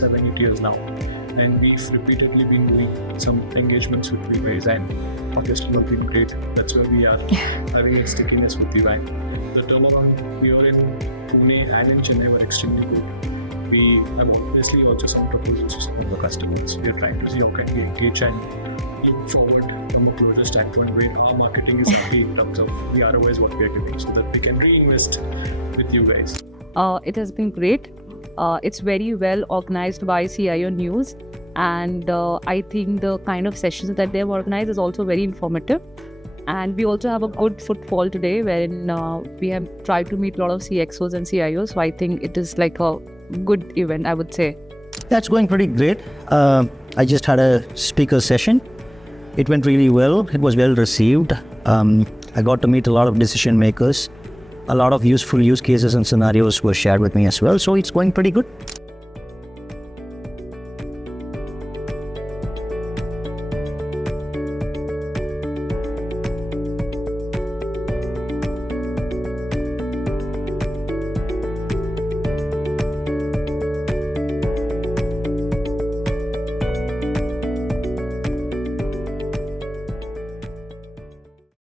7, 8 years now. And we've repeatedly been doing some engagements with you guys, and obviously have been great. That's where we are having a stickiness with you guys. The turnaround here in Pune and in Chennai were extremely good. We have obviously also some proposals from the customers. We're trying to see how can we engage and look forward from a closer standpoint where our marketing is happy in terms of the ROIs what we are giving, so that we can reinvest with you guys. It has been great. It's very well organized by CIO News, and I think the kind of sessions that they've organized is also very informative. And we also have a good footfall today wherein we have tried to meet a lot of CXOs and CIOs. So I think it is like a good event, I would say. That's going pretty great. I just had a speaker session. It went really well. It was well received. I got to meet a lot of decision makers. A lot of useful use cases and scenarios were shared with me as well. So it's going pretty good.